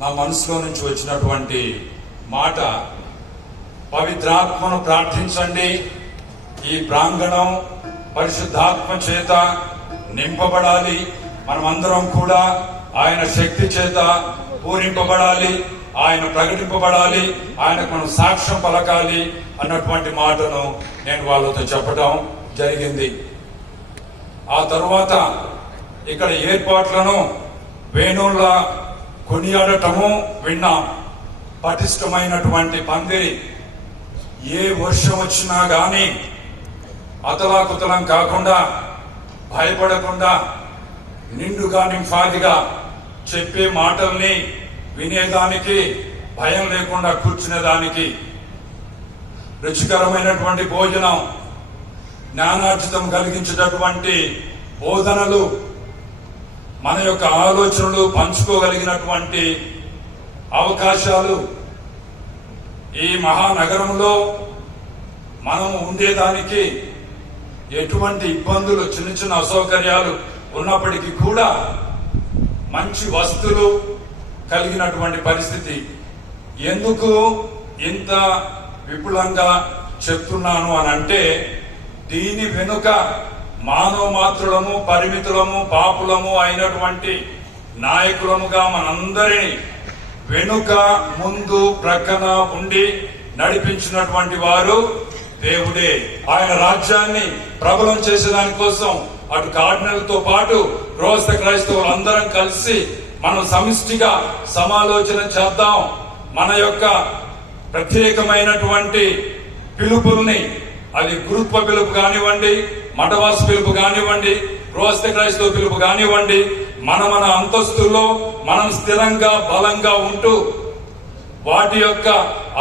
నా మనసులో నుంచి వచ్చినటువంటి మాట, పవిత్రాత్మను ప్రార్థించండి. ఈ ప్రాంగణం పరిశుద్ధాత్మ చేత నింపబడాలి. మనమందరం కూడా ఆయన శక్తి చేత పూరింపబడాలి, ఆయన ప్రకటింపబడాలి, ఆయనకు మనం సాక్ష్యం పలకాలి అన్నటువంటి మాటను నేను వాళ్ళతో చెప్పడం జరిగింది. ఆ తరువాత ఇక్కడ ఏర్పాట్లను వేణువుల కొనియాడటము విన్నాం. పటిష్టమైనటువంటి పందిరి, ఏ వర్షం వచ్చినా గాని అతలాకుతలం కాకుండా, భయపడకుండా, నిండుగా నింఫాదిగా చెప్పే మాటల్ని వినేదానికి, భయం లేకుండా కూర్చునేదానికి, రుచికరమైనటువంటి భోజనం, జ్ఞానార్జితం కలిగించేటటువంటి బోధనలు, మన యొక్క ఆలోచనలు పంచుకోగలిగినటువంటి అవకాశాలు, ఈ మహానగరంలో మనం ఉండేదానికి ఎటువంటి ఇబ్బందులు, చిన్న చిన్న అసౌకర్యాలు ఉన్నప్పటికీ కూడా మంచి వస్తువులు కలిగినటువంటి పరిస్థితి. ఎందుకు ఇంత విపులంగా చెప్తున్నాను అని అంటే, దీని వెనుక మానవ మాత్రులము, పరిమితులము, పాపులము అయినటువంటి నాయకులముగా మనందరినీ వెనుక, ముందు, ప్రక్కన ఉండి నడిపించినటువంటి వారు దేవుడే. ఆయన రాజ్యాన్ని ప్రబలం చేసేదాని కోసం అటు కార్డినల్తో పాటు గృహస్థ క్రైస్తవులు అందరం కలిసి మనం సమిష్టిగా సమాలోచన చేద్దాం. మన యొక్క ప్రత్యేకమైనటువంటి పిలుపుల్ని, అది గురుత్వ పిలుపు కానివ్వండి, మఠవాస పిలుపు కానివ్వండి, గృహస్థ క్రైస్తవ పిలుపు కానివ్వండి, మన అంతస్తుల్లో మనం స్థిరంగా బలంగా ఉంటూ వాటి యొక్క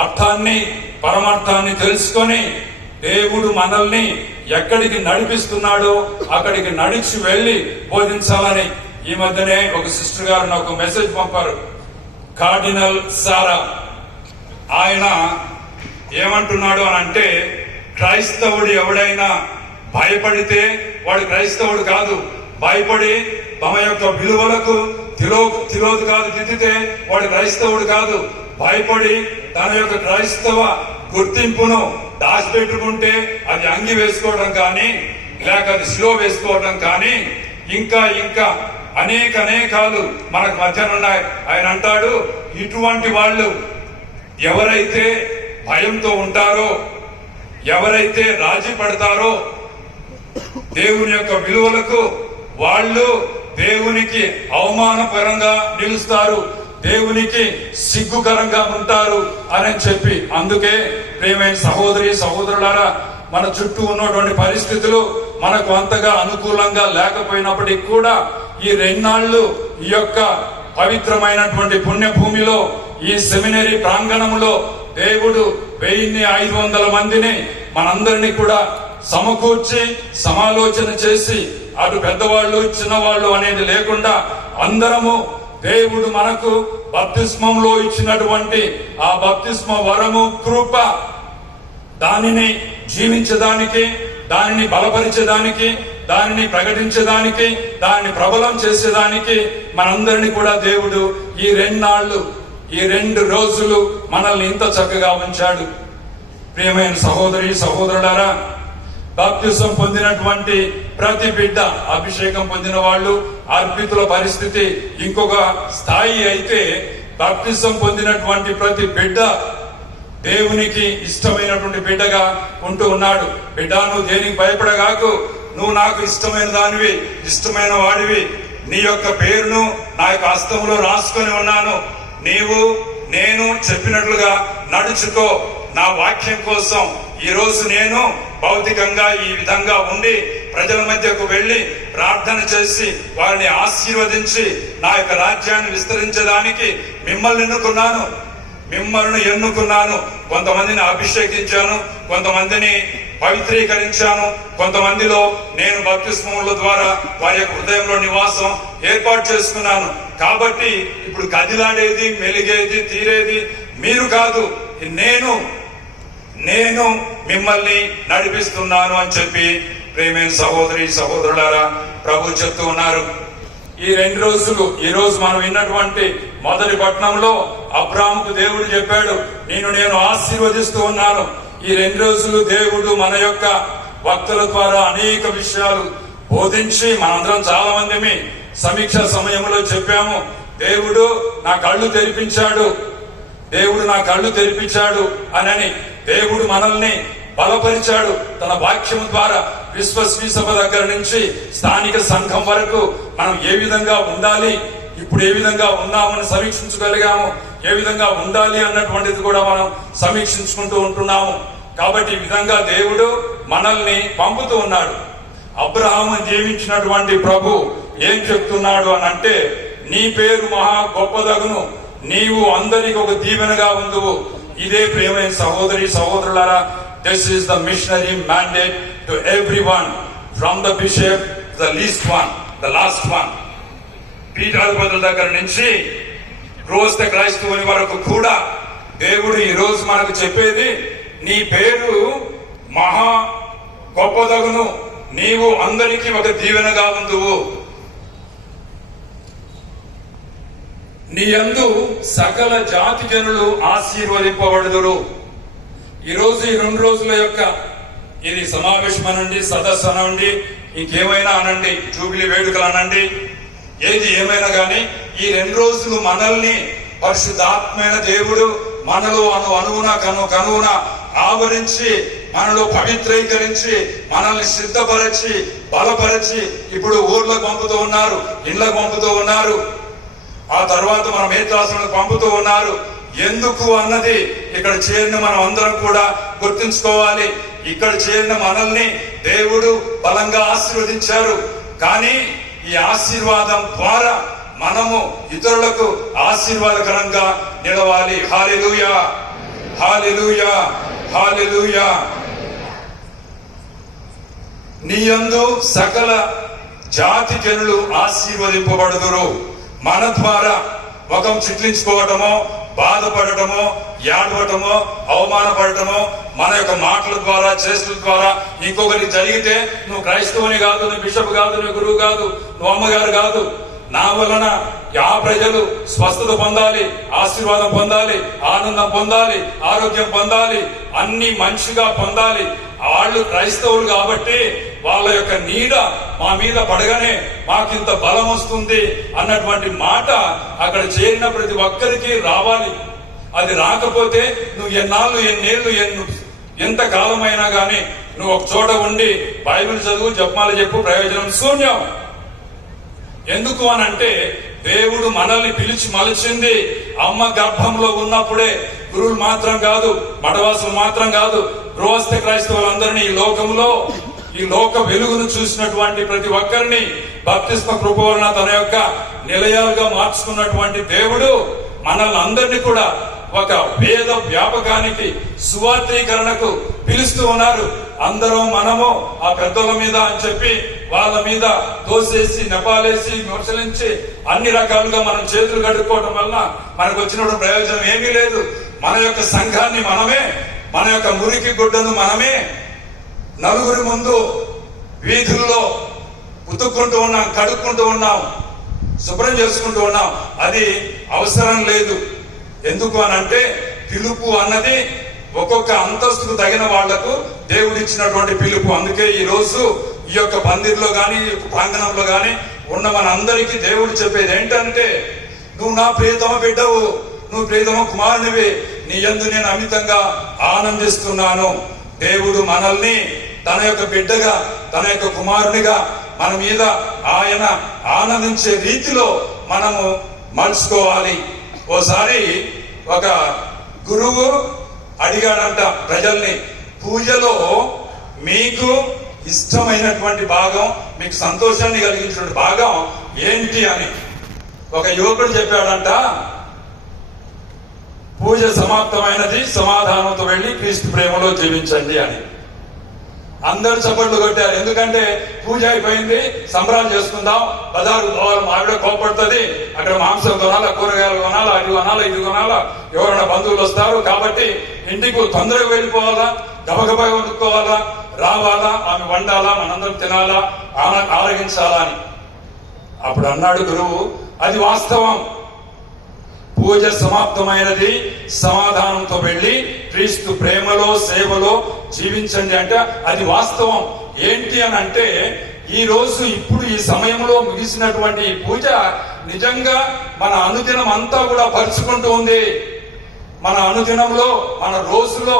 అర్థాన్ని, పరమార్థాన్ని తెలుసుకొని దేవుడు మనల్ని ఎక్కడికి నడిపిస్తున్నాడో అక్కడికి నడిచి వెళ్లి బోధించాలని ఈ మధ్యనే ఒక సిస్టర్ గారు నాకు మెసేజ్ పంపారు. కార్డినల్ సారా ఆయన ఏమంటున్నాడు అని అంటే, క్రైస్తవుడు ఎవడైనా భయపడితే వాడు క్రైస్తవుడు కాదు. భయపడి తమ యొక్క విలువలకు తిరోధు కాదు దిద్దితే వాడు క్రైస్తవుడు కాదు. భయపడి తన యొక్క క్రైస్తవ గుర్తింపును దాచిపెట్టుకుంటే అది అంగి వేసుకోవడం కానీ, లేక అది స్లో వేసుకోవడం కానీ, ఇంకా ఇంకా అనేకాలు మనకు మధ్యన ఉన్నాయి. ఆయన అంటాడు, ఇటువంటి వాళ్ళు ఎవరైతే భయంతో ఉంటారో, ఎవరైతే రాజీ పడతారో దేవుని యొక్క విలువలకు, వాళ్ళు దేవునికి అవమానకరంగా నిలుస్తారు, దేవునికి సిగ్గుకరంగా ఉంటారు అని చెప్పి. అందుకే ప్రియమైన సహోదరి సహోదరులారా, మన చుట్టూ ఉన్నటువంటి పరిస్థితులు మనకు అంతగా అనుకూలంగా లేకపోయినప్పటికీ కూడా ఈ 2 నాళ్లు ఈ యొక్క పవిత్రమైనటువంటి పుణ్యభూమిలో, ఈ సెమినరీ ప్రాంగణంలో దేవుడు 1500 మందిని మనందరినీ కూడా సమకూర్చి సమాలోచన చేసి, అటు పెద్దవాళ్ళు చిన్నవాళ్ళు అనేది లేకుండా అందరము దేవుడు మనకు బప్తిస్మంలో ఇచ్చినటువంటి ఆ బప్తిస్మ వరము, కృప, దానిని జీవించడానికి, దానిని బలపరిచేదానికి, దానిని ప్రకటించడానికి, దానిని ప్రబలం చేసేదానికి మనందరినీ కూడా దేవుడు ఈ 2 నాళ్లు, ఈ 2 రోజులు మనల్ని ఇంత చక్కగా ఉంచాడు. ప్రియమైన సహోదరి సహోదరులారా, బాప్తిసం పొందినటువంటి ప్రతి బిడ్డ, అభిషేకం పొందిన వాళ్ళు, అర్పితుల పరిస్థితి ఇంకొక స్థాయి అయితే, బాప్తిసం పొందినటువంటి ప్రతి బిడ్డ దేవునికి ఇష్టమైనటువంటి బిడ్డగా ఉంటూ ఉన్నాడు. బిడ్డ, నువ్వు దేనికి భయపడగాకు, నువ్వు నాకు ఇష్టమైన దానివి, ఇష్టమైన వాడివి. నీ యొక్క పేరును నా యొక్క హస్తంలో రాసుకొని ఉన్నాను. నీవు నేను చెప్పినట్లుగా నడుచుకో. నా వాక్యం కోసం ఈ రోజు నేను భౌతికంగా ఈ విధంగా ఉండి ప్రజల మధ్యకు వెళ్లి ప్రార్థన చేసి వారిని ఆశీర్వదించి నా యొక్క రాజ్యాన్ని విస్తరించడానికి మిమ్మల్ని ఎన్నుకున్నాను. కొంతమందిని అభిషేకించాను, కొంతమందిని పవిత్రీకరించాను, కొంతమందిలో నేను బప్తిస్మముల ద్వారా వారి యొక్క హృదయంలో నివాసం ఏర్పాటు చేసుకున్నాను. కాబట్టి ఇప్పుడు కదిలాడేది, మెలిగేది, తీరేది మీరు కాదు, నేను మిమ్మల్ని నడిపిస్తున్నాను అని చెప్పి ప్రియమైన సహోదరి సహోదరులారా ప్రభు చెప్తూ ఉన్నారు. ఈ 2 రోజులు, ఈ రోజు మనం విన్నటువంటి మొదటి పట్టణంలో అబ్రాహాముకు దేవుడు చెప్పాడు, నేను ఆశీర్వదిస్తూ ఉన్నాను. ఈ 2 రోజులు దేవుడు మన యొక్క భక్తుల ద్వారా అనేక విషయాలు బోధించి, మనందరం చాలా మంది సమీక్ష సమయంలో చెప్పాము, దేవుడు నా కళ్ళు తెరిపించాడు, దేవుడు నా కళ్ళు తెరిపించాడు అని. దేవుడు మనల్ని బలపరిచాడు తన వాక్యం ద్వారా. విశ్వశ్రీ సభ దగ్గర నుంచి స్థానిక సంఘం వరకు మనం ఏ విధంగా ఉండాలి, ఇప్పుడు ఏ విధంగా ఉన్నామని సమీక్షించగలిగాము, ఏ విధంగా ఉండాలి అన్నటువంటిది కూడా మనం సమీక్షించుకుంటూ ఉంటున్నాము. కాబట్టి ఈ విధంగా దేవుడు మనల్ని పంపుతూ ఉన్నాడు. అబ్రహాము జీవించినటువంటి ప్రభు ఏం చెప్తున్నాడు అని అంటే, నీ పేరు మహా గొప్పదగును, నీవు అందరికి ఒక దీవెనగా ఉందువు. ఇదే ప్రియమైన సహోదరి సహోదరులారా, this is the missionary mandate to everyone, from the bishop, the least one, the last one. పీఠాధిపతుల దగ్గర నుంచి గృహస్థ క్రైస్తవుని వరకు కూడా దేవుడు ఈ రోజు మనకు చెప్పేది, నీ పేరు మహా గొప్పదగును, నీవు అందరికీ ఒక దీవెనగా ఉందువు. నీ యందు సకల జాతి జనులు ఆశీర్వదింపబడుదురు. ఈ రోజు ఈ 2 రోజుల యొక్క ఇది సమావేశం అనండి, సదస్సు అనండి, ఇంకేమైనా అనండి, జూబిలీ వేడుకలు అనండి, ఏది ఏమైనా కానీ ఈ 2 రోజులు మనల్ని పరిశుద్ధాత్మైన దేవుడు మనలో అణువున కనువున ఆవరించి, మనలో పవిత్రీకరించి, మనల్ని సిద్ధపరచి బలపరిచి ఇప్పుడు ఊర్లకు పంపుతూ ఉన్నారు, ఇళ్లకు పంపుతూ ఉన్నారు, ఆ తర్వాత మన మేత్రాసులకు పంపుతూ ఉన్నారు. ఎందుకు అన్నది ఇక్కడ చేరిన మనం అందరం కూడా గుర్తుంచుకోవాలి. ఇక్కడ చేరిన మనల్ని దేవుడు బలంగా ఆశీర్వదించారు, కానీ ఈ ఆశీర్వాదం ద్వారా మనము ఇతరులకు ఆశీర్వాదకరంగా నిలవాలి. హల్లెలూయా, హల్లెలూయా, హల్లెలూయా. నీ యందు సకల జాతి జనులు ఆశీర్వదింపబడుదురు. మన ద్వారా ముఖం చిట్లించుకోవటమో, బాధపడటమో, ఏడవటమో, అవమానపడటమో, మన యొక్క మాటల ద్వారా చేతుల ద్వారా ఇంకొకరికి జరిగితే, నువ్వు క్రైస్తవుని కాదు, నువ్వు బిషప్ కాదు, నువ్వు గురువు కాదు, నువ్వు అమ్మగారు కాదు, నా వలన ఆ ప్రజలు స్వస్థత పొందాలి, ఆశీర్వాదం పొందాలి, ఆనందం పొందాలి, ఆరోగ్యం పొందాలి, అన్ని మంచిగా పొందాలి. వాళ్ళు క్రైస్తవులు కాబట్టి వాళ్ళ యొక్క నీడ మా మీద పడగానే మాకింత బలం వస్తుంది అన్నటువంటి మాట అక్కడ చేరిన ప్రతి ఒక్కరికి రావాలి. అది రాకపోతే నువ్వు ఎన్నేళ్ళు ఎంత కాలమైనా గానీ నువ్వు ఒక చోట ఉండి బైబిల్ చదువు, జపమాల చెప్పు, ప్రయోజనం శూన్యం. ఎందుకు అనంటే దేవుడు మనల్ని పిలిచి మలిచింది అమ్మ గర్భంలో ఉన్నప్పుడే. గురువులు మాత్రం కాదు, మఠవాసులు మాత్రం కాదు, గృహస్థ క్రైస్తవులందరినీ ఈ లోకంలో ఈ లోక వెలుగును చూసినటువంటి ప్రతి ఒక్కరిని బాప్తిస్మ కృప వలన తన యొక్క నిలయాలుగా మార్చుకున్నటువంటి దేవుడు మనల్ని అందరినీ కూడా ఒక వేద వ్యాపకానికి, సువార్తీకరణకు పిలుస్తూ ఉన్నారు. అందరం మనము ఆ పెద్దల మీద అని చెప్పి వాళ్ళ మీద దోసేసి, నెపాలేసి, విమర్శలించి అన్ని రకాలుగా మనం చేతులు కడుక్కోవడం వల్ల మనకు వచ్చినటువంటి ప్రయోజనం ఏమీ లేదు. మన యొక్క సంఘాన్ని మనమే, మన యొక్క మురికి గుడ్డను మనమే నలుగురి ముందు వీధుల్లో ఉతుక్కుంటూ ఉన్నాం, కడుక్కుంటూ ఉన్నాం, శుభ్రం చేసుకుంటూ ఉన్నాం. అది అవసరం లేదు. ఎందుకు అనంటే పిలుపు అన్నది ఒక్కొక్క అంతస్తుకు తగిన వాళ్లకు దేవుడు ఇచ్చినటువంటి పిలుపు. అందుకే ఈ రోజు ఈ యొక్క పందిరిలో గాని, ప్రాంగణంలో గాని ఉన్న మన అందరికీ దేవుడు చెప్పేది ఏంటంటే, నువ్వు నా ప్రియతమ బిడ్డవు, నువ్వు ప్రియతమ కుమారునివి, నీ యందు నేను అమితంగా ఆనందిస్తున్నాను. దేవుడు మనల్ని తన యొక్క బిడ్డగా, తన యొక్క కుమారునిగా మన మీద ఆయన ఆనందించే రీతిలో మనము మలుచుకోవాలి. ఓసారి ఒక గురువు అడిగాడంట ప్రజల్ని, పూజలో మీకు ఇష్టమైనటువంటి భాగం, మీకు సంతోషాన్ని కలిగించిన భాగం ఏంటి అని. ఒక యువకుడు చెప్పాడంట, పూజ సమాప్తమైనది, సమాధానంతో వెళ్లి క్రీస్తు ప్రేమలో జీవించండి అని. అందరూ చప్పట్లు కొట్టారు. ఎందుకంటే పూజ అయిపోయింది, సంబరాలు చేసుకుందాం, బజారు పోవాలి, ఆవిడ కోపడుతుంది, అక్కడ మాంసం కొనాలా, కూరగాయలు కొనాలా, అది కొనాలా, ఇది కొనాలా, ఎవరైనా బంధువులు వస్తారు కాబట్టి ఇంటికి తొందరగా వెళ్ళిపోవాలా, గబగబా వండుకోవాలా, రావాలా, ఆమె వండాలా, మనందరం తినాలా, ఆరగించాలా అని. అప్పుడు అన్నాడు గురువు, అది వాస్తవం. పూజ సమాప్తమైనది, సమాధానంతో వెళ్ళి క్రీస్తు ప్రేమలో సేవలో జీవించండి అంటే అది వాస్తవం. ఏంటి అని అంటే ఈ రోజు ఇప్పుడు ఈ సమయంలో ముగిసినటువంటి ఈ పూజ నిజంగా మన అనుదినం అంతా కూడా పరుచుకుంటూ ఉంది. మన అనుదినంలో మన రోజులో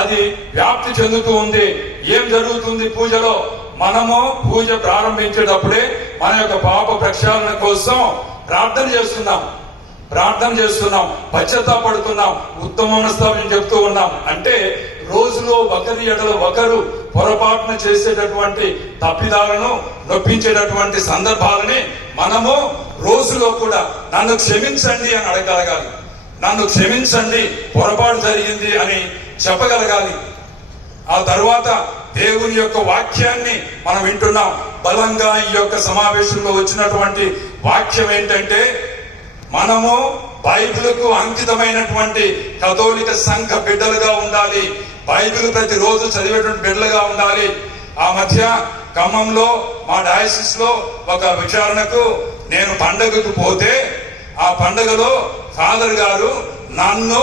అది వ్యాప్తి చెందుతూ ఉంది. ఏం జరుగుతుంది పూజలో? మనము పూజ ప్రారంభించేటప్పుడే మన యొక్క పాప ప్రక్షాళన కోసం ప్రార్థన చేస్తున్నాం, పశ్చాత్తాపడుతున్నాం, ఉత్తమ మనస్తాపం చెప్తూ ఉన్నాం. అంటే రోజులో ఒకరి ఎడల ఒకరు పొరపాటున చేసేటటువంటి తప్పిదాలను, నొప్పించేటటువంటి సందర్భాలని మనము రోజులో కూడా నన్ను క్షమించండి అని అడగగలగాలి. నన్ను క్షమించండి, పొరపాటు జరిగింది అని చెప్పగలగాలి. ఆ తర్వాత దేవుని యొక్క వాక్యాన్ని మనం వింటున్నాం. బలంగా ఈ యొక్క సమావేశంలో వచ్చినటువంటి వాక్యం ఏంటంటే, మనము బైబిల్కు అంకితమైనటువంటి కథోలిక సంఘ బిడ్డలుగా ఉండాలి. బైబిల్ ప్రతిరోజు చదివేటువంటి బిడ్డలుగా ఉండాలి. ఆ మధ్య ఖమ్మంలో మా డయాసిస్ లో ఒక విచారణకు నేను పండగకు పోతే ఆ పండగలో ఫాదర్ గారు నన్ను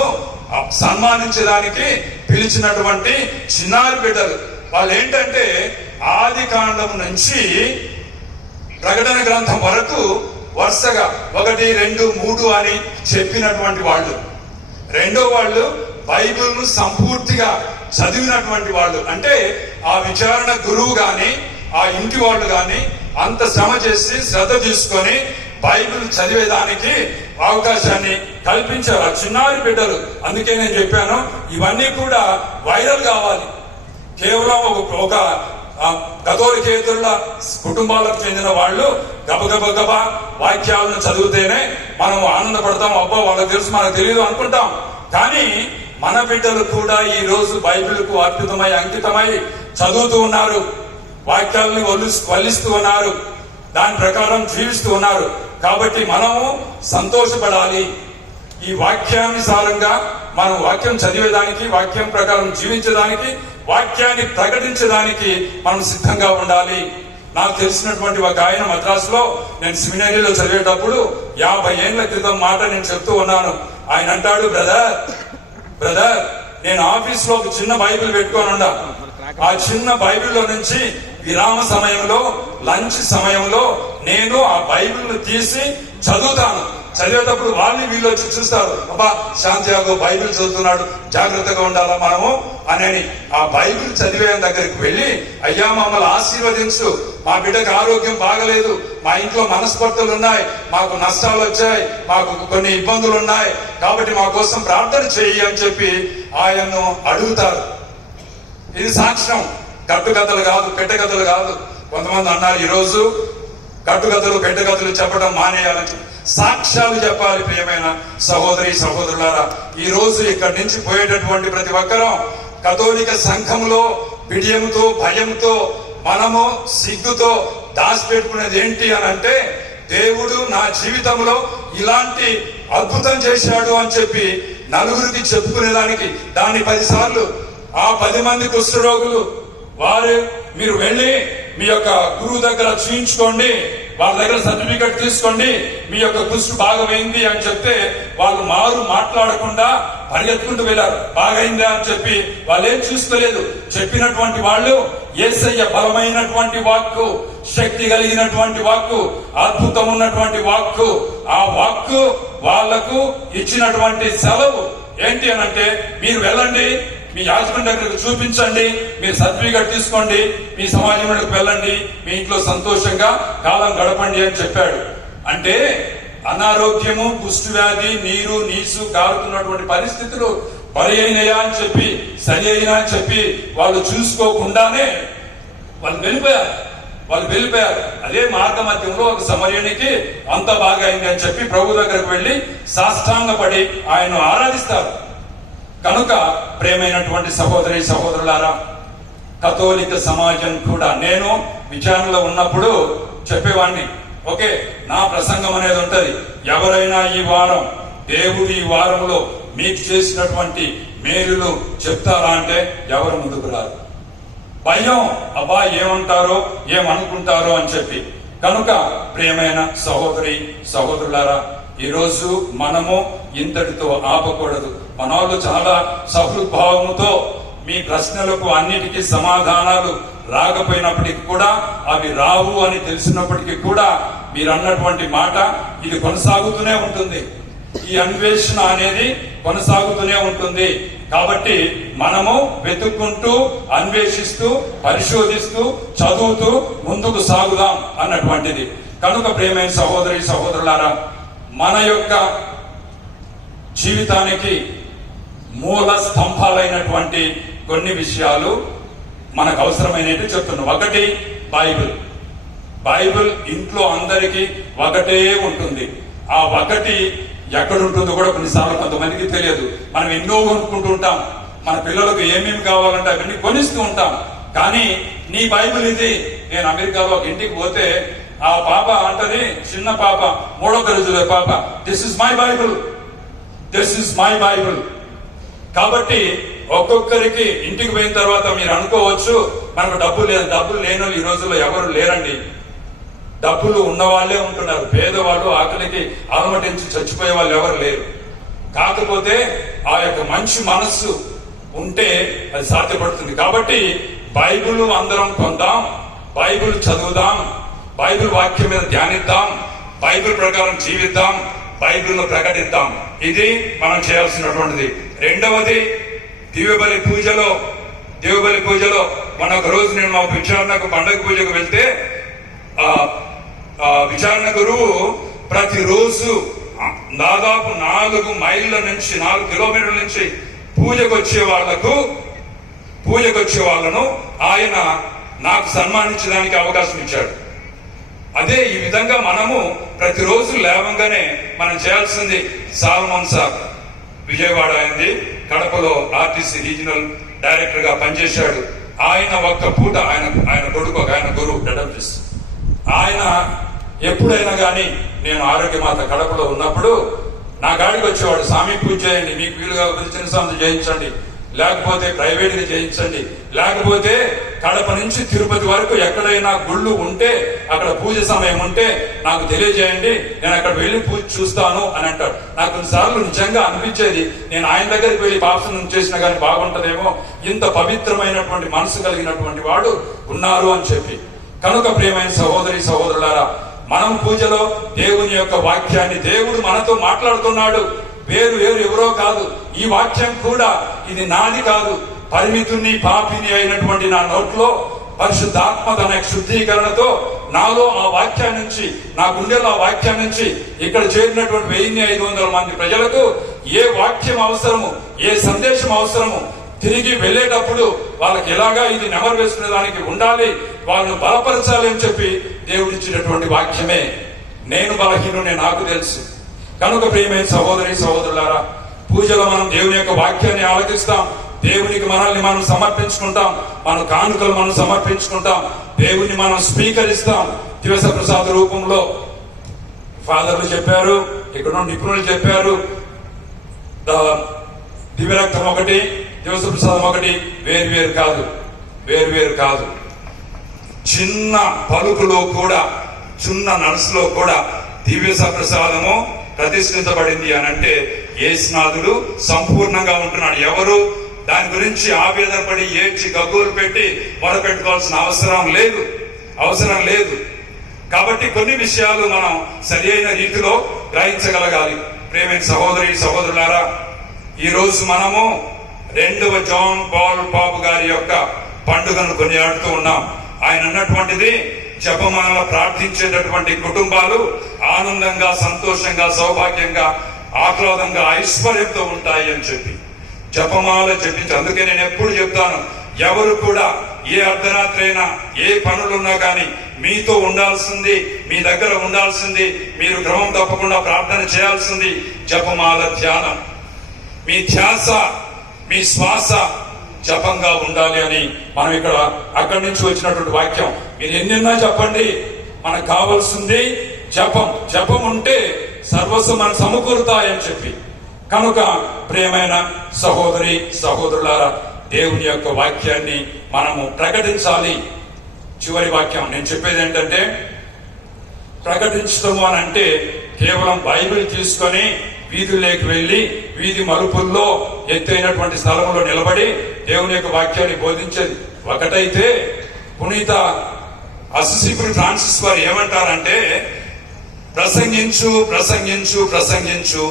సన్మానించడానికి పిలిచినటువంటి చిన్నారి బిడ్డలు. వాళ్ళు ఏంటంటే ఆది కాండం నుంచి ప్రకటన గ్రంథం వరకు వరుసగా 1, 2, 3 అని చెప్పినటువంటి వాళ్ళు. రెండో వాళ్ళు బైబిల్ను సంపూర్తిగా చదివినటువంటి వాళ్ళు. అంటే ఆ విచారణ గురువు గాని ఆ ఇంటి వాళ్ళు గాని అంత శ్రమ చేసి శ్రద్ధ తీసుకొని బైబిల్ చదివేదానికి అవకాశాన్ని కల్పించారు ఆ చిన్నారి బిడ్డలు. అందుకే నేను చెప్పాను, ఇవన్నీ కూడా వైరల్ కావాలి. కేవలం ఒక కథోలికేతరుల కుటుంబాలకు చెందిన వాళ్ళు గబగబా వాక్యాలను చదివితేనే మనం ఆనందపడతాం. అబ్బా వాళ్ళకి తెలుసు, మనకు తెలియదు అనుకుంటాం. కానీ మన బిడ్డలు కూడా ఈ రోజు బైబిల్కు అద్భుతమై అంకితమై చదువుతూ ఉన్నారు, వాక్యాలను వల్లిస్తూ ఉన్నారు, దాని ప్రకారం జీవిస్తూ ఉన్నారు. కాబట్టి మనము సంతోషపడాలి. ఈ వాక్యానుసారంగా మనం వాక్యం చదివేదానికి, వాక్యం ప్రకారం జీవించడానికి, వాక్యాన్ని ప్రకటించడానికి మనం సిద్ధంగా ఉండాలి. నాకు తెలిసినటువంటి ఒక ఆయన మద్రాసులో నేను సెమినరీలో చదివేటప్పుడు 50 ఏళ్ల క్రితం మాట నేను చెప్తూ ఉన్నాను. ఆయన అంటాడు, బ్రదర్ నేను ఆఫీస్ లో ఒక చిన్న బైబిల్ పెట్టుకొని ఉండా. ఆ చిన్న బైబిల్లో నుంచి విరామ సమయంలో, లంచ్ సమయంలో నేను ఆ బైబిల్ తీసి చదువుతాను. చదివేటప్పుడు వీళ్ళు వచ్చి చూస్తారు, అబ్బా శాంతియాగో బైబిల్ చదువుతున్నాడు, జాగ్రత్తగా ఉండాలా మనము అని. ఆ బైబిల్ చదివే దగ్గరికి వెళ్ళి, అయ్యా మమ్మల్ని ఆశీర్వదించు, మా బిడ్డకు ఆరోగ్యం బాగలేదు, మా ఇంట్లో మనస్పర్ధలు ఉన్నాయి, మాకు నష్టాలు వచ్చాయి, మాకు కొన్ని ఇబ్బందులు ఉన్నాయి, కాబట్టి మా కోసం ప్రార్థన చేయి అని చెప్పి ఆయన్ను అడుగుతారు. ఇది సాక్ష్యం, కట్టుకథలు కాదు, పెట్టకథలు కాదు. కొంతమంది అన్నారు ఈరోజు కట్టుకథలు పెట్టకథలు చెప్పడం మానేయాలని. సాక్ష్యాలు చెప్పాలి. ప్రియమైన సహోదరి సహోదరులారా, ఈ రోజు ఇక్కడి నుంచి పోయేటటువంటి ప్రతి ఒక్కరూ కథోలిక సంఘంలో బిడియంతో, భయంతో, మనము సిగ్గుతో దాచిపెట్టుకునేది ఏంటి అని అంటే, దేవుడు నా జీవితంలో ఇలాంటి అద్భుతం చేశాడు అని చెప్పి నలుగురికి చెప్పుకునేదానికి. దాన్ని 10 సార్లు ఆ 10 మంది కుష్ఠరోగులు మీరు వెళ్ళి మీ యొక్క గురువు దగ్గర చూయించుకోండి, వాళ్ళ దగ్గర సర్టిఫికెట్ తీసుకోండి, మీ యొక్క కుష్టు బాగమైంది అని చెప్తే వాళ్ళు మాట్లాడకుండా పరిగెత్తుకుంటూ వెళ్ళారు. బాగైందా అని చెప్పి వాళ్ళు ఏం చూసుకోలేదు. చెప్పినటువంటి వాళ్ళు యేసయ్య బలమైనటువంటి వాక్కు, శక్తి కలిగినటువంటి వాక్కు, అద్భుతం ఉన్నటువంటి వాక్కు, ఆ వాక్కు వాళ్లకు ఇచ్చినటువంటి సెలవు ఏంటి అని అంటే, మీరు వెళ్ళండి, మీ యాజకుని దగ్గరకు చూపించండి, మీరు సర్టిఫికెట్ తీసుకోండి, మీ సమాజంలోకి వెళ్ళండి, మీ ఇంట్లో సంతోషంగా కాలం గడపండి అని చెప్పాడు. అంటే అనారోగ్యము, కుష్టు వ్యాధి, నీరు నీసు కారుతున్నటువంటి పరిస్థితులు సరి అయినా అని చెప్పి వాళ్ళు చూసుకోకుండానే వాళ్ళు వెళ్ళిపోయారు. అదే మార్గ మధ్యంలో ఒక సమరయునికి అంత బాగా అయింది అని చెప్పి ప్రభు దగ్గరకు వెళ్లి సాష్టాంగపడి ఆయన ఆరాధిస్తారు. కనుక ప్రేమైనటువంటి సహోదరి సహోదరులారా, కథోలిక సమాజం కూడా నేను విచారణలో ఉన్నప్పుడు చెప్పేవాడిని, ఓకే నా ప్రసంగం అనేది ఉంటది. ఎవరైనా ఈ వారం దేవుడు ఈ వారంలో మీకు చేసినటువంటి మేలులు చెప్తారా అంటే ఎవరు ముందుకు రారు. భయం, అబ్బా ఏమంటారో ఏమనుకుంటారో అని చెప్పి. కనుక ప్రియమైన సహోదరి సహోదరులారా, ఈరోజు మనము ఇంతటితో ఆపకూడదు. మన వాళ్ళు చాలా సహృద్భావముతో మీ ప్రశ్నలకు అన్నిటికీ సమాధానాలు రాకపోయినప్పటికీ కూడా, అవి రావు అని తెలిసినప్పటికీ కూడా మీరు అన్నటువంటి మాట ఇది కొనసాగుతూనే ఉంటుంది. ఈ అన్వేషణ అనేది కొనసాగుతూనే ఉంటుంది. కాబట్టి మనము వెతుక్కుంటూ, అన్వేషిస్తూ, పరిశోధిస్తూ, చదువుతూ ముందుకు సాగుదాం అన్నటువంటిది. కనుక ప్రియమైన సహోదరి సహోదరులారా, మన యొక్క జీవితానికి మూల స్తంభాలైనటువంటి కొన్ని విషయాలు మనకు అవసరమైనట్టు చెప్తున్నాం. ఒకటి, బైబిల్. బైబిల్ ఇంట్లో అందరికీ ఒకటే ఉంటుంది. ఆ ఒకటి ఎక్కడుంటుందో కూడా కొన్నిసార్లు కొంతమందికి తెలియదు. మనం ఎన్నో కొనుక్కుంటూ ఉంటాం, మన పిల్లలకు ఏమేమి కావాలంటే అవన్నీ కొనిస్తూ ఉంటాం. కానీ నీ బైబిల్ ఇది. నేను అమెరికాలో ఒక ఇంటికి పోతే ఆ పాప అంటది, చిన్న పాప, 3వ తరగతి పాప, this is my Bible, this is my Bible. కాబట్టి ఒక్కొక్కరికి ఇంటికి పోయిన తర్వాత మీరు అనుకోవచ్చు మనకు డబ్బు లేదు. డబ్బులు లేని వాళ్ళు ఈ రోజుల్లో ఎవరు లేరండి. డబ్బులు ఉన్న వాళ్ళే ఉంటున్నారు. పేదవాళ్ళు, ఆకలికి అలమటించి చచ్చిపోయే వాళ్ళు ఎవరు లేరు. కాకపోతే ఆ యొక్క మంచి మనస్సు ఉంటే అది సాధ్యపడుతుంది. కాబట్టి బైబిల్ అందరం పొందాం, బైబిల్ చదువుదాం, బైబిల్ వాక్యం మీద ధ్యానిద్దాం, బైబిల్ ప్రకారం జీవిద్దాం, బైబిల్ ప్రకటిద్దాం. ఇది మనం చేయాల్సినటువంటిది. రెండవది, దివ్యబలి పూజలో మన ఒక రోజు నేను మా విచారణకు పండగ పూజకు వెళ్తే విచారణ గురువు ప్రతిరోజు దాదాపు 4 మైళ్ళ నుంచి 4 కిలోమీటర్ల నుంచి పూజకు వచ్చే వాళ్ళను ఆయన నాకు సన్మానించడానికి అవకాశం ఇచ్చాడు. అదే ఈ విధంగా మనము ప్రతిరోజు లేవంగానే మనం చేయాల్సింది. సాల్మన్ సార్ విజయవాడ అయింది, కడపలో ఆర్టీసీ రీజనల్ డైరెక్టర్ గా పనిచేశాడు. ఆయన ఒక్క పూట ఆయన కొడుకు ఆయన గురువు డెడబ్లిస్, ఆయన ఎప్పుడైనా కానీ నేను ఆరోగ్యమాత కడపలో ఉన్నప్పుడు నా గాడికి వచ్చేవాడు. స్వామి పూజ చేయండి, మీకు వీలుగా చిన్న స్వామి చేయించండి, లేకపోతే ప్రైవేట్ గా చేయించండి, లేకపోతే కడప నుంచి తిరుపతి వరకు ఎక్కడైనా గుళ్ళు ఉంటే అక్కడ పూజ సమయం ఉంటే నాకు తెలియజేయండి, నేను అక్కడ వెళ్లి పూజ చూస్తాను అని అంటాడు. నాకు కొన్నిసార్లు నిజంగా అనిపించేది, నేను ఆయన దగ్గరికి వెళ్లి పాపం చేసినా కానీ బాగుంటదేమో, ఇంత పవిత్రమైనటువంటి మనసు కలిగినటువంటి వాడు ఉన్నారు అని చెప్పి. కనుక ప్రియమైన సహోదరి సహోదరులారా, మనం పూజలో దేవుని యొక్క వాక్యాన్ని, దేవుడు మనతో మాట్లాడుతున్నాడు. వేరు ఎవరో కాదు. ఈ వాక్యం కూడా ఇది నాది కాదు, పరిమితుని పాపిని అయినటువంటి నా నోట్లో పరిశుద్ధాత్మ తన శుద్ధీకరణతో నాలో ఆ వాక్యం నుంచి, నా గుండెలో ఆ వాక్యం నుంచి ఇక్కడ చేరినటువంటి 1500 మంది ప్రజలకు ఏ వాక్యం అవసరము, ఏ సందేశం అవసరము, తిరిగి వెళ్ళేటప్పుడు వాళ్ళకి ఎలాగా ఇది నెమరు వేసుకునే దానికి ఉండాలి, వాళ్ళను బలపరచాలి అని చెప్పి దేవుడిచ్చినటువంటి వాక్యమే. నేను బలహీనునే, నాకు తెలుసు. కనుక ప్రియమైన సహోదరి సహోదరులారా, పూజలో మనం దేవుని యొక్క వాక్యాన్ని ఆలకిస్తాం, దేవునికి మనల్ని మనం సమర్పించుకుంటాం, మన కానుకలు మనం సమర్పించుకుంటాం, దేవుని మనం స్వీకరిస్తాం దివస ప్రసాద రూపంలో. ఫాదర్లు చెప్పారు, ఇక్కడ నిపుణులు చెప్పారు, దివ్యరక్తం ఒకటి, దివస ప్రసాదం ఒకటి, వేరు కాదు. చిన్న పలుకులో కూడా, చిన్న నడుసులో కూడా దివ్య ప్రసాదము ప్రతిష్ఠించబడింది అని అంటే యేసునాథుడు సంపూర్ణంగా ఉంటున్నాడు. ఎవరు దాని గురించి ఆవేదన పడి ఏడ్చి గగ్గోలు పెట్టి మొదలుపెట్టుకోవాల్సిన అవసరం లేదు. కాబట్టి కొన్ని విషయాలు మనం సరి అయిన రీతిలో గ్రహించగలగాలి. ప్రియమైన సహోదరి సహోదరులారా, ఈ రోజు మనము 2వ జాన్ పాల్ బాబు గారి యొక్క పండుగను కొనియాడుతూ ఉన్నాం. ఆయన అన్నటువంటిది, జపమాల ప్రార్థించేటటువంటి కుటుంబాలు ఆనందంగా, సంతోషంగా, సౌభాగ్యంగా, ఆహ్లాదంగా, ఐశ్వర్యంతో ఉంటాయి అని చెప్పి జపమాల జపించి. అందుకే నేను ఎప్పుడు చెప్తాను, ఎవరు కూడా ఏ అర్ధరాత్రి అయినా ఏ పనులున్నా కానీ మీతో ఉండాల్సింది, మీ దగ్గర ఉండాల్సింది, మీరు క్రమం తప్పకుండా ప్రార్థన చేయాల్సింది జపమాల ధ్యానం. మీ ధ్యాస, మీ శ్వాస జపంగా ఉండాలి అని మనం ఇక్కడ అక్కడి నుంచి వచ్చినటువంటి వాక్యం. మీరు ఎన్నెన్నా చెప్పండి, మనకు కావాల్సింది జపం ఉంటే సర్వస్వం మనకు సమకూరుతాయని చెప్పి. కనుక ప్రియమైన సహోదరి సహోదరులారా, దేవుని యొక్క వాక్యాన్ని మనము ప్రకటించాలి. చివరి వాక్యం నేను చెప్పేది ఏంటంటే, ప్రకటించడము అని అంటే కేవలం బైబిల్ తీసుకొని వీధుల్లోకి వెళ్లి వీధి మలుపుల్లో ఎత్తైనటువంటి స్థలంలో నిలబడి దేవుని యొక్క వాక్యాన్ని బోధించేది ఒకటైతే, పునీత అసిసిపురి ఫ్రాన్సిస్ వారు ఏమంటారంటే, ప్రసంగించు ప్రసంగించు ప్రసంగించు,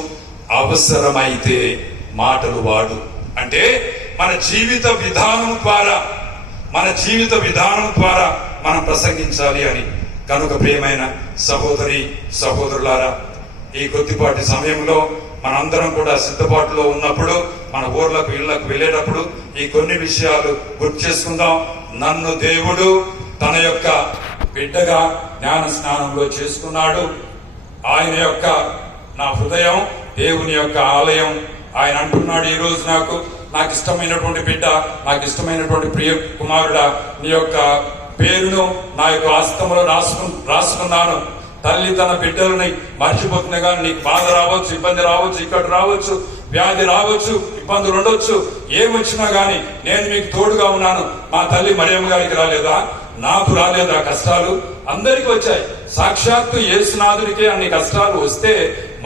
అవసరమైతే మాటలు వాడు. అంటే మన జీవిత విధానం ద్వారా మనం ప్రసంగించాలి అని. కనుక ప్రియమైన సహోదరి సహోదరులారా, ఈ కొద్దిపాటి సమయంలో మనందరం కూడా సిద్ధపాటులో ఉన్నప్పుడు, మన ఊర్లకు ఇళ్లకు వెళ్ళేటప్పుడు ఈ కొన్ని విషయాలు గుర్తు చేసుకుందాం. నన్ను దేవుడు తన యొక్క బిడ్డగా జ్ఞాన స్నానంలో చేసుకున్నాడు. ఆయన యొక్క నా హృదయం దేవుని యొక్క ఆలయం. ఆయన అంటున్నాడు, ఈ రోజు నాకు ఇష్టమైనటువంటి బిడ్డ, నాకు ఇష్టమైనటువంటి ప్రియ కుమారుడా, నీ యొక్క పేరును నా యొక్క హస్తంలో రాసుకున్నాను. తల్లి తన బిడ్డలని మర్చిపోతుంది, కానీ నీకు బాధ రావచ్చు, ఇబ్బంది రావచ్చు, ఇక్కడ రావచ్చు, వ్యాధి రావచ్చు, ఇబ్బందులు ఉండొచ్చు, ఏమొచ్చినా గాని నేను మీకు తోడుగా ఉన్నాను. మా తల్లి మరియమ్మ గారికి రాలేదా? నాకు రాలేదా కష్టాలు? అందరికీ వచ్చాయి. సాక్షాత్తు యేసునాథుడికే అన్ని కష్టాలు వస్తే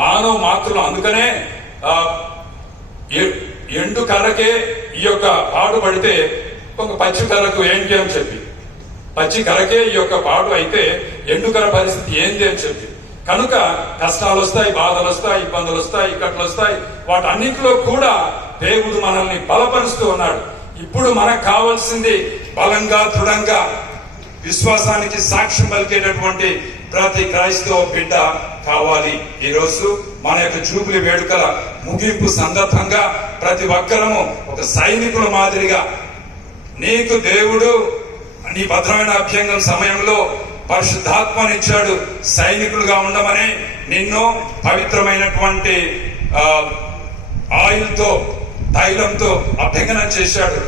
మానవ మాత్రులు, అందుకనే ఎండు కర్రకే ఈ యొక్క పాడు పడితే ఒక పచ్చి కర్రకు ఏంటి అని చెప్పి, పచ్చి కర్రకే ఈ యొక్క పాడు అయితే ఎండుకర పరిస్థితి ఏంటి అని చెప్పి. కనుక కష్టాలు వస్తాయి, బాధలు వస్తాయి, ఇబ్బందులు వస్తాయి, ఇక్కట్లు వస్తాయి. వాటన్నిటిలో కూడా దేవుడు మనల్ని బలపరుస్తూ ఉన్నాడు. ఇప్పుడు మనకు కావాల్సింది బలంగా, దృఢంగా విశ్వాసానికి సాక్ష్యం పలికేటటువంటి ప్రతి క్రైస్తవ బిడ్డ కావాలి. ఈ రోజు మన యొక్క జూబిలీ వేడుకల ముగింపు సందర్భంగా ప్రతి ఒక్కరము ఒక సైనికుల మాదిరిగా, నీకు దేవుడు నీ భద్రమైన అభ్యంగం సమయంలో పరిశుద్ధాత్మనిచ్చాడు, సైనికులుగా ఉండమని నిన్ను పవిత్రమైనటువంటి ఆయిల్తో, తైలంతో అభ్యంగనం చేశాడు.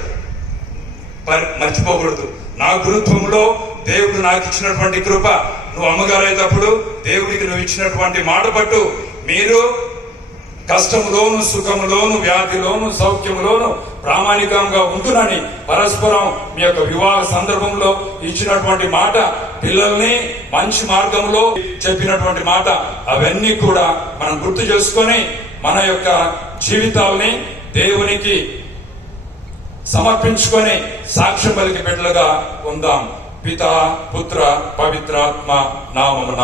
మర్చిపోకూడదు. నా గురుత్వంలో దేవుడు నాకు ఇచ్చినటువంటి కృప, నువ్వు అమ్మగారు అయ్యేటప్పుడు దేవుడికి నువ్వు ఇచ్చినటువంటి మాట పట్టు. మీరు కష్టములోను, సుఖములోను, వ్యాధిలోను, సౌఖ్యములోను ప్రామాణికంగా ఉంటునని పరస్పరం మీ యొక్క వివాహ సందర్భంలో ఇచ్చినటువంటి మాట, పిల్లల్ని మంచి మార్గంలో చెప్పినటువంటి మాట, అవన్నీ కూడా మనం గుర్తు చేసుకొని మన యొక్క జీవితాల్ని దేవునికి సమర్పించుకొని సాక్ష్యం పలికి బిడ్డలుగా ఉందాం. పితా, పుత్ర, పవిత్రాత్మ నామమున.